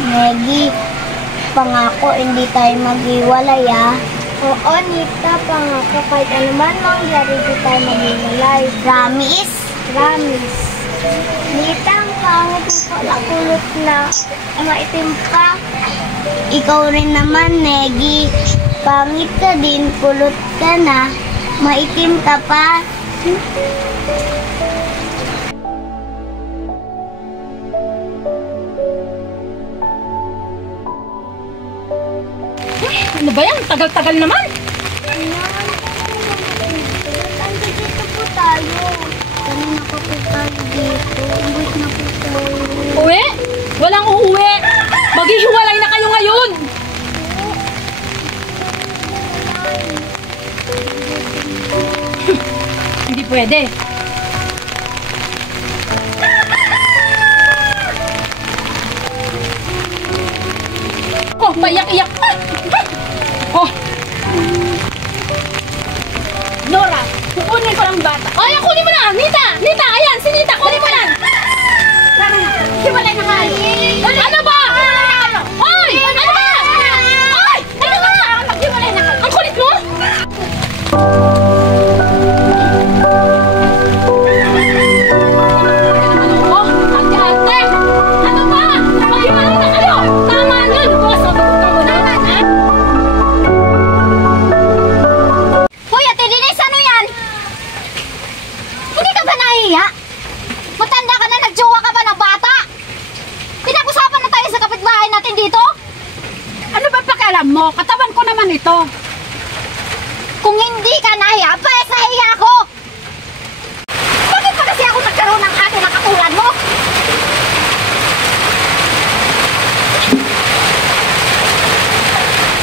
Negi, pangako hindi tayo maghiwalay ah. Oo, Nita, pangako kahit anuman mangyari di tayo maghiwalay. Promise? Promise. Nita, ang pangit mo pala kulot na maitim ka. Ikaw rin naman, Negi. Pangit ka din, kulot ka na. Maitim ka pa. Ano ba yan? Tagal-tagal naman. Dito po tayo. Kanina pa po tayo dito. Umbit na po tayo. Uwi? Walang uuwi. Maghihiwalay na kayo ngayon. Hindi pwede. Oh, paiyak-iyak pa. Oh. Nora, kukunin ko lang bata. Ay, kunin mo na! Nita! Nita! Ayan! Si Nita! Kunin mo na! Tara na! Hiwalay na kayo! Ano ba? Hoy! Ano ba? Hoy! Ano ba? Maghiwalay na kayo! Ang kulit mo! Oh! Ate-ate! Ano ba? Maghiwalay na kayo! Tama nun! Hoy, Ate Denise, ano yan? Hindi ka ba nahiya? Matanda ka na, nagjowa ka ba ng bata? Pinag-usapan na tayo sa kapitbahay natin dito? Ano ba pakialam mo? Katawan ko naman ito. Kung hindi ka nahiya, paesahiya ako! Bakit pa kasi ako nagkaroon ng ate na katulad mo?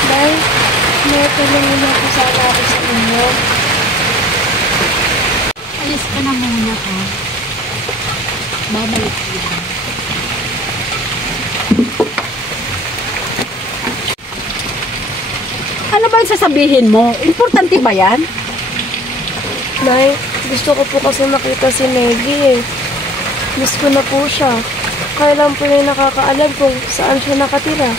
Day, may tulungan ako sana ako sa inyo. Alis ka na muna ha. Babalik ko yan. Ano ba yung sasabihin mo? Importante ba yan? Nay, gusto ko po kasi makita si Negi eh. Miss ko na po siya. Kaya lang po na nakakaalam kung saan siya nakatira.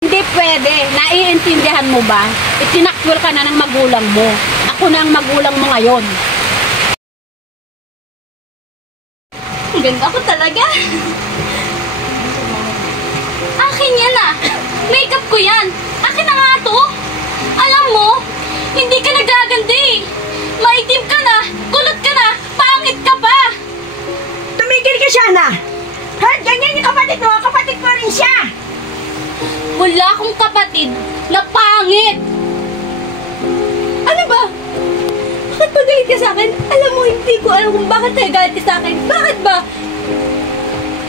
Hindi pwede. Naiintindihan mo ba? Itinakwil ka na ng magulang mo. Ako na ang magulang mo ngayon. Ang ganda ko talaga. Akin yan ah. Makeup ko yan. Akin na nga to. Alam mo, hindi ka nagaganda eh. Maitim ka na, kulot ka na, pangit ka pa. Tumigil ka siya na! Hard, ganyan yung kapatid mo rin siya! Wala akong kapatid na pangit. Ano ba? Bakit ba galit ka sa akin? Alam mo, hindi ko alam kung bakit tayo galit ka sa akin. Bakit ba?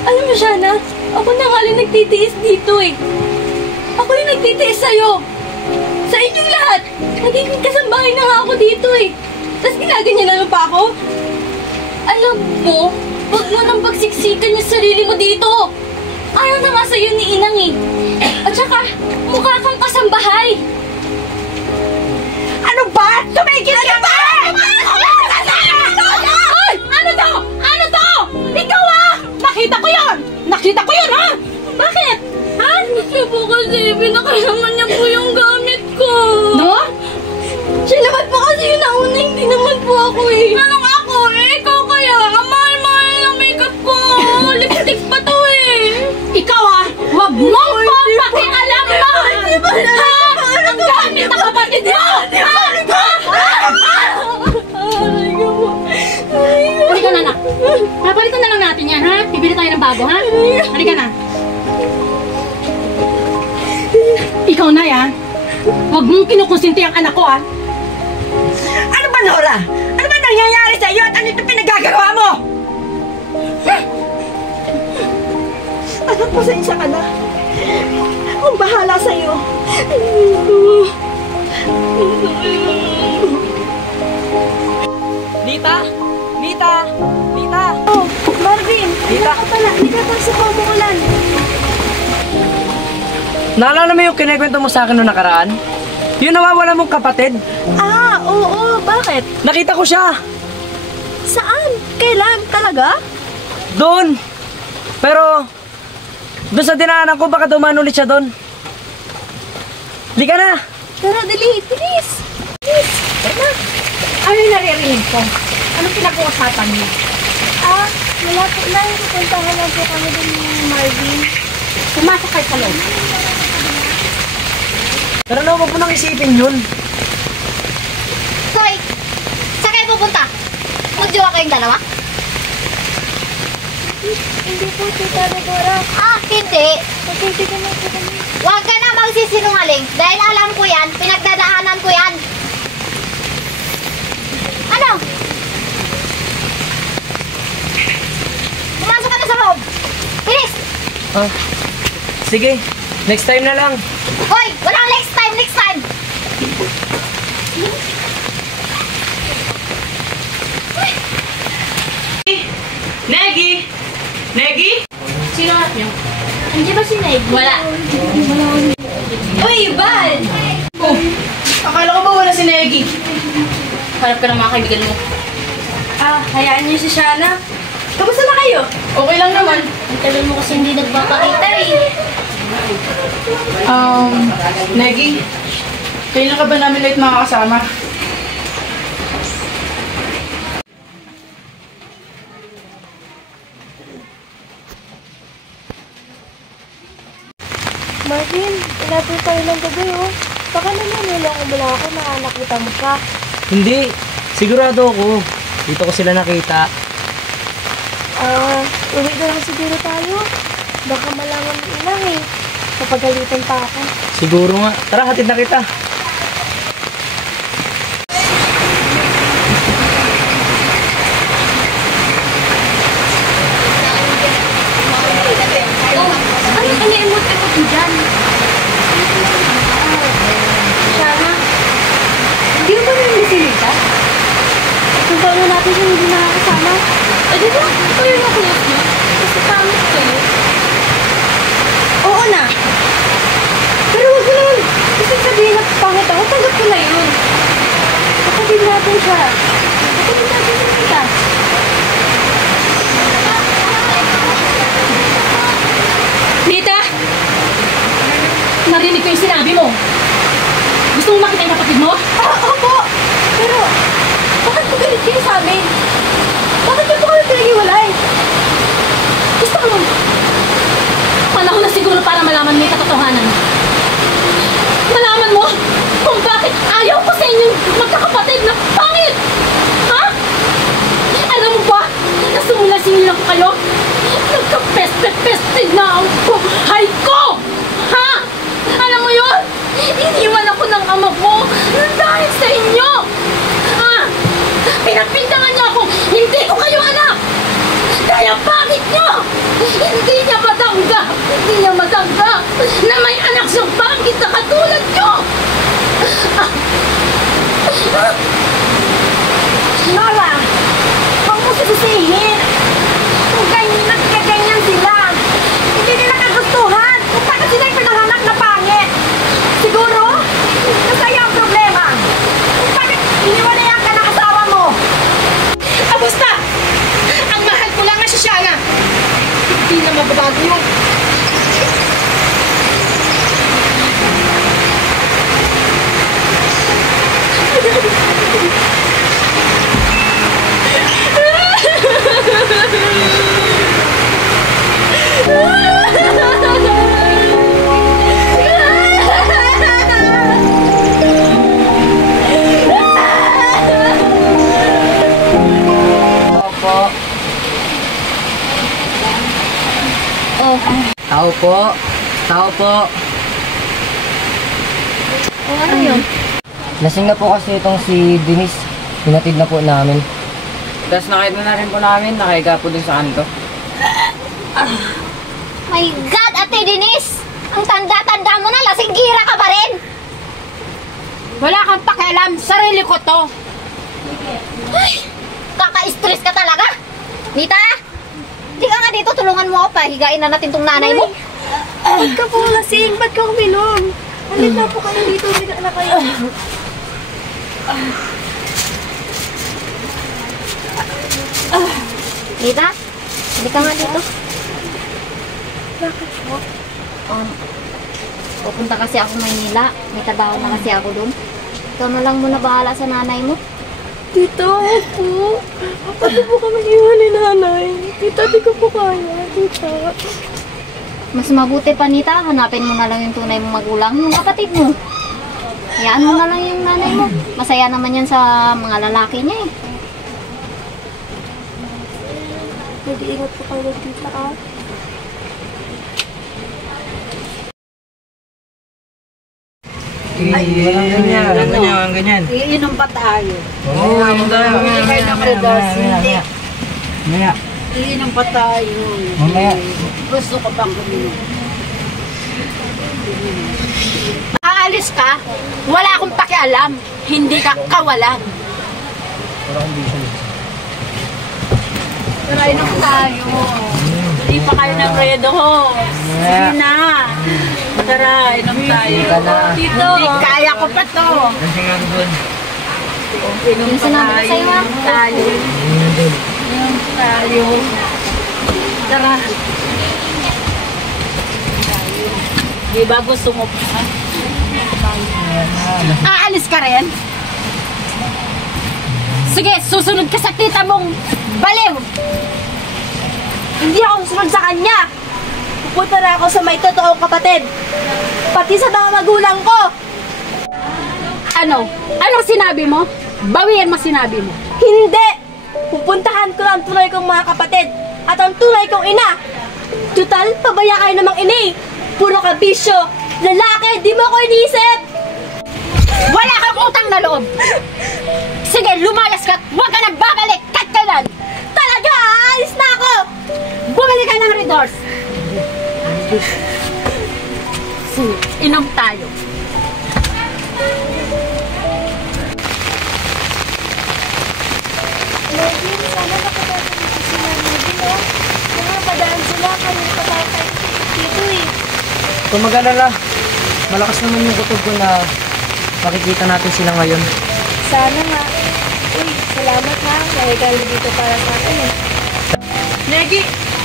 Alam mo, Shana, ako na nga lang nagtitiis dito eh. Ako yung nagtitiis sa'yo. Sa inyong lahat. Nagiging kasambahay na nga ako dito eh. Tapos ginaganyan naman pa ako. Alam mo, huwag mo nang pagsiksikan yung sarili mo dito. Ayaw na nga sa'yo ni Inang eh. At saka, mukha kang kasambahay. Ano ba? Tumigil ka ba? Ay! Ano to? Ano to? Ikaw ah! Nakita ko yun! Nakita ko yun ha! Bakit? Ha? Siya po kasi, pinakalaman niya po yung gamit ko. No? Siya naman po kasi yung nauna, hindi naman po ako eh. Anong ako eh? Ikaw kaya? Ang mahal-mahal ng makeup ko. Lipstick pa to eh. Ikaw ah! Huwag mong papakialam mo! Ha? Ang gamit ng kapatid mo! Ha? Halika na anak. Papalitan na lang natin yan ha? Bibili tayo ng bago ha? Halika na. Ikaw na yan. Huwag mong kinukonsinti ang anak ko ah. Ano ba, Nora? Ano ba nangyayari sa iyo at ano itong pinagagawa mo? Anak, pasensya ka na. Ang bahala sa iyo. Nita! Nita! Nita! Oh, Marvin, Tita. ka pala. Hindi ka sa umuulan. Naalala mo yung kinikwento mo sa akin noong nakaraan? Yung nawawala mong kapatid? Ah, oo. Bakit? Nakita ko siya! Saan? Kailan? Talaga? Doon! Pero, Doon sa dinaanan ko, baka dumaan ulit siya doon. Lika na! Tara, dali, bilis. Ano yung naririnig ko? Anong pinag-uusapan niyo? Wala po lang. Puntahan lang po kami din ni Marvin. Pumasok kayo sa loob. Pero na, huwag mo nang isipin yun. Hoy! Saan kayo pupunta? Magjowa kayong dalawa? Hindi po, Tita Rodora. Hindi. Magkaibigan na po kami. Huwag ka na magsisinungaling dahil alam ko yan, pinagdadaanan ko yan. Ano? Pumasok ka na sa loob. Bilis! Ah, sige, next time na lang. Hoy! Walang next time, next time! Negi! Negi? Sino nga niyo? Andiyan ba si Ned? Wala. Uy, Bal! Oh, akala ko ba wala si Negi? Harap ka ng mga kaibigan mo. Hayaan niyo si Shana. Kamusta na kayo? Okay lang naman. Ang tagal mo kasi hindi nagpapakita eh. Negi, kailan ka ba namin ulit makakasama? Marvin, inatin tayo ng gabi, oh. Baka naman nilong mula ako na nakita mo siya. Hindi, sigurado ako. Dito ko sila nakita. Uwi na lang siguro tayo. Baka malaman ng ilang eh. Kapagalitan pa ako. Siguro nga. Tara, hatid na kita. Ano iniimot-imot mo dyan? Shana, hindi mo ba rin bisilita? Kung paano natin siya hindi nakakasama? Di ba? Kayo na close niyo? Kasi pangit kayo. Oo na. Pero huwag mo naman. Kasi sabihin na pangit ako, tanggap ko na yun. Kapatid natin siya. Kapatid natin siya kita. Nita! Narinig ko yung sinabi mo. Gusto mo makita yung kapatid mo? Opo! Pero, bakit po galit kayo sa amin? Bakit niyo po kami pinag-iwalay? Gusto ko panahon na siguro para malaman mo yung katotohanan. Malaman mo kung bakit ayaw ko sa inyong magkakapatid na pangit! Ha? Alam mo ba, nasimula sinilang ko kayo? Nagka-peste-peste na ang buhay ko! Ha? Alam mo yun? Iniwan ako ng ama ko dahil sa inyo! Ha? Pinagpintangan niya ako, hindi ko kayo anak! Kaya pangit niyo! Hindi niya matanggap na may anak siyang pangit na katulad niyo! Nora, huwag mo sisisihin. Kung ganyan at kaganyan sila, hindi nila kagustuhan. Kung bakit sila yung pinanganak na pangit. Siguro, nasaya ang problema. Kung bakit iniwalayan ka ng asawa mo. Basta! Ang mahal ko lang nga si Shana! Hindi na mababago yun! Opo. Tao po. Tao po. Ano yun? Lasing na po kasi itong si Denise. Pinatid na po namin. Tapos nakita na rin po namin, nakahiga po dun sa kanto. My God, Ate Denise! Ang tanda-tanda mo na, lasinggira ka pa rin! Wala kang pakialam, sarili ko to. Ay, kaka-stress ka talaga! Nita! Di ka nga dito, tulungan mo ako pa. Higain na natin tong nanay mo. Ba't ka po lasing? Ba't ka uminom? Halika po kayo dito, higa na kayo. Nita, hindi ka nga dito. Bakit po? Pupunta kasi ako Maynila. May trabaho na kasi ako doon. Ikaw na lang muna bahala sa nanay mo. Tita, po. Pati po kami iwan ni nanay. Tita, di ko po kaya. Tita. Mas mabuti pa, Nita, hanapin mo na lang yung tunay mong magulang, yung kapatid mo. Hayaan mo na lang yung nanay mo. Masaya naman yan sa mga lalaki niya eh. Mag-iingat po kayo, tita, ah. Ganyan. Iinom pa tayo. Oo, inom tayo. Mamaya. Iinom pa tayo. Mamaya. Gusto ko bang uminom? Aalis ka? Wala akong pakialam. Hindi ka kawalan. Tara, inom tayo. Hindi pa kayo ng redo. Sige na. Tara, inom tayo. Dito. Hindi, kaya ko pa to. Kasi nga doon. Inom Yung pa sinabi ko tayo. sa'yo, ah. Inom tayo. Inom tayo. Tara. Di ba gusto mo pa? Aalis ka rin? Sige, susunod ka sa tita mong baliw! Hindi ako susunod sa kanya. Pupunta na ako sa may totoong kapatid. Pati sa mga magulang ko. Ano? Anong sinabi mo? Bawian mo sinabi mo. Hindi! Pupuntahan ko ang tunay kong mga kapatid at ang tunay kong ina. Tutal, pabaya kayo namang ini. Puro ka bisyo. Lalaki, di mo ako iniisip. Wala kang utang na loob! Sige, lumayas ka at huwag ka nang babalik kahit kailan! Talaga, aalis na ako. Bumili ka ng Red Horse! Sige, inom tayo. Megin, sana nakatapos dito sila Megin, oh. Mga padaan sila, kanina pa tayo tayo dito eh. Kung mag-alala, malakas naman yung kutob ko na makikita natin sila ngayon. Sana nga. Uy, salamat ha. Nahigal dito para sa akin eh. Negi,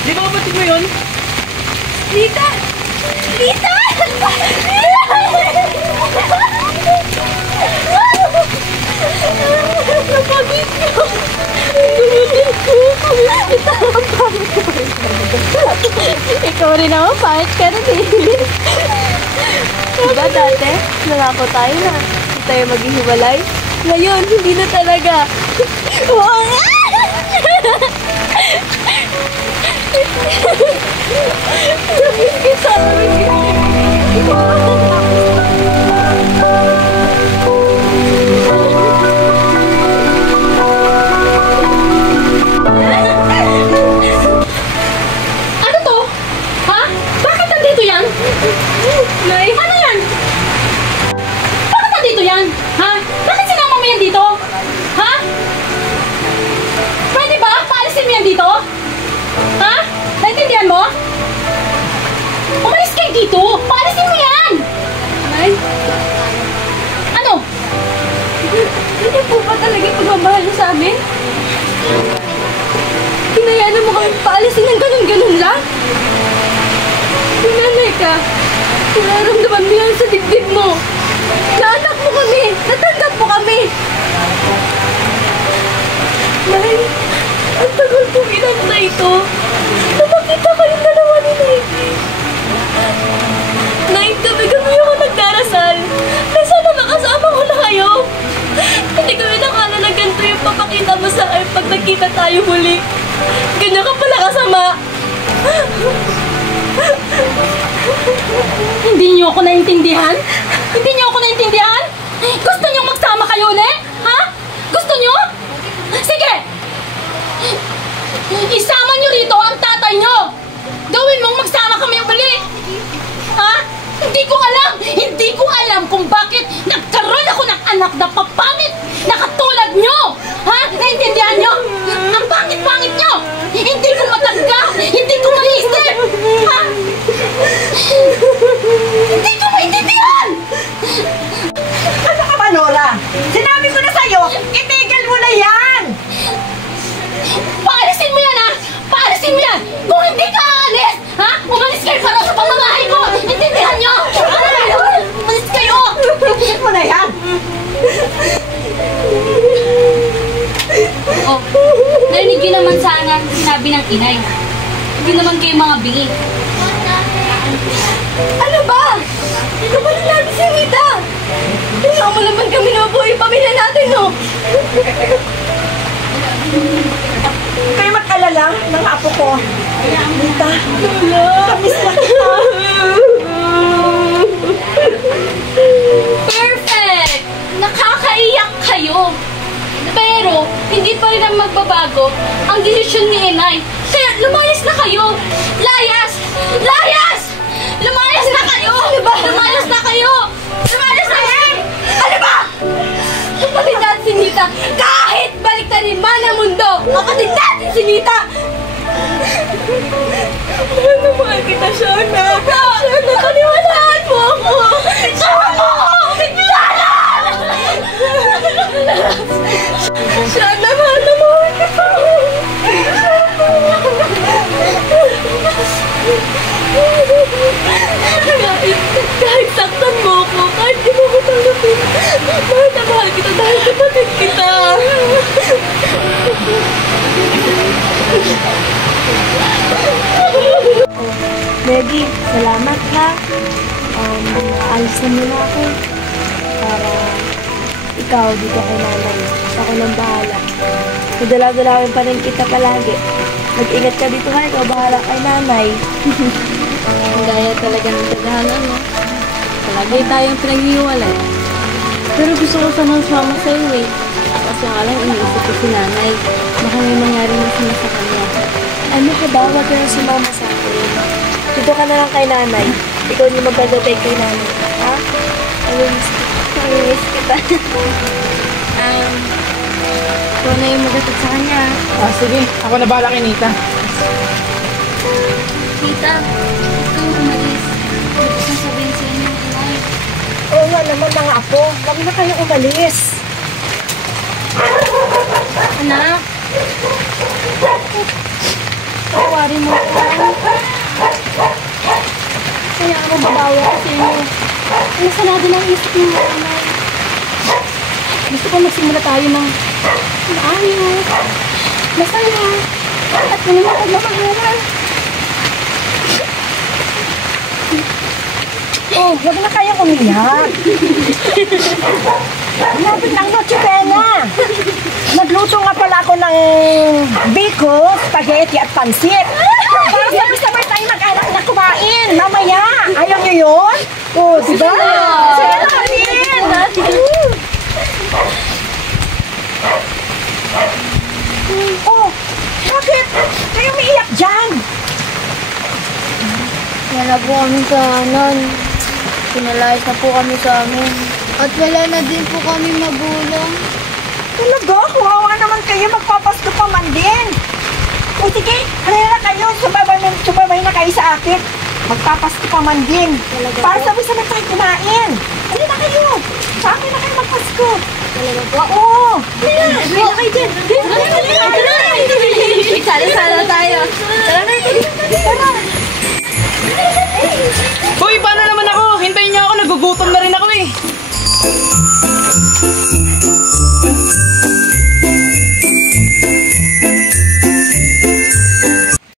di ba kapatid mo yun? Lita! Lita! Napagit niyo! Gumutin ko! Ikaw rin naman, pangit ka na din. Diba dati, nangako tayo na hindi tayo maghihiwalay? Ngayon, hindi na talaga. Oo nga! Namiss kita! Ano to? Ha? Bakit nandito yan? Nay! Ano yan? Bakit nandito yan? Ha? Bakit sinama mo yan dito? Ha? Pwede ba? Paalisin mo yan dito? Ha? Naintindihan mo? Umalis kayo dito! Paalisin mo yan! Nay! Ano? Hindi po ba talaga pagmamahal niyo sa amin? Hinayaan mo kami paalisin ng ganun-ganun lang? Pinanay ka. Nararamdaman mo yan sa dibdib mo. Naanak mo kami. Natanggap mo kami. Nay, ang tagal kong inang na ito. Napakita kayong dalawa ni Nike. Nay, gabi-gabi ako nagdarasal. Na sana makasama ko na kayo. Hindi kami nakala na ganito yung papakita mo sa akin pag nagkita tayo huli. Ganyan ka pala kasama. Hindi niyo ako naintindihan? Hindi niyo ako naintindihan? Gusto niyo magsama kayo ulit? Ha? Gusto niyo? Sige! Isama niyo rito ang tatay niyo! Gawin mong magsama kami uli! Ha? Hindi ko alam kung bakit nagkaroon ako ng anak na papangit na katulad niyo! Ha? Naintindihan niyo? Ang pangit-pangit niyo! Hindi ko matangga! Hindi ko maisip! Ha? Hindi ko maintindihan! Ano ka ba, Nora? Sinabi ko na sa'yo, itigil mo na yan! Paalisin mo yan, ha? Paalisin mo yan! Kung hindi ka Narinig yun naman sana ang sinabi ng inay. Hindi naman kayo mga bingi. Ano ba? Kapatid natin si Nita! Kaya mo naman kami nabuhay yung pamilya natin, no? Huwag kayo mag-alala ng apo ko. Nita, kamiss na kita. Perfect! Nakakaiyak kayo. Pero, hindi pa rin ang magbabago ang desisyon ni inay. Kaya, lumayas na kayo! Layas! Layas! Lumayas na kayo! Ano ba? Lumayas na kayo! Lumayas na kayo! Ano ba? Kapatid natin si Nita, kahit baliktarin man ang mundo, kapatid natin si Nita! Ano mahal kita, Shana? Shana, paniwalaan mo ako! Sama mo ako! Shana! Shana, mahal na mahal kita! Kahit saktan mo ako, kahit di mo ko tanggapin, mahal na mahal kita dahil kapatid kita! Maggie, salamat ha. Alis na muna ako. Para ikaw dito kay nanay. Ako nang bahala. Nadala-dalawin pa rin kita palagi. Mag-ingat ka dito ha. Ikaw bahala kay nanay. Ang gaya talaga ng tadhana, no? Palagi tayong pinag-iwalay. Pero gusto ko sanang sumama sa iyo eh. Kasi nga lang iniisip ko si nanay. Baka may mangyari na sila sa kanya. Ano ka ba? Huwag ka na sumama sa akin. Dito ka na lang kay nanay. Ikaw yung magdadabay kay nanay. Ha? Namimiss kita. Ikaw na yung magatid sa kanya. Sige, ako na bahala kay Nita. Nita, ikaw umalis. Ano gusto sabihin sa inyo ng inay? Oo nga naman mga apo. Huwag na kayong umalis. Anak! Pawari mo ko. Kaya ako babawa kasi inyo. Ano sanado ng isip niyo, nanay? Gusto ko magsimula tayo ng maayos, masaya, at hindi mo pagmamahalan. Oh, huwag na kayong umiyak. Lapit ng Noche Buena. Nagluto nga pala ako ng biko, spaghetti at pansit. Para sabay-sabay tayo mag-anak na kumain. Mamaya. Ayaw niyo yun? Oh, diba? Sige na rin. Oh, bakit? Kayo umiiyak dyan. Wala po kami kahanan. Pinalayas na po kami sa amin. At wala na din po kami magulang. Talaga? Kawawa naman kayo. Magpapasko pa man din. O sige, halina na kayo. Sumabay na kayo sa akin. Magpapasko pa man din. Para sabay-sabay tayo kumain. Halina na kayo. Sa akin na kayo magpasko. Talaga po? Oo. Halina na kayo dyan. Sala-sala tayo. Tara na.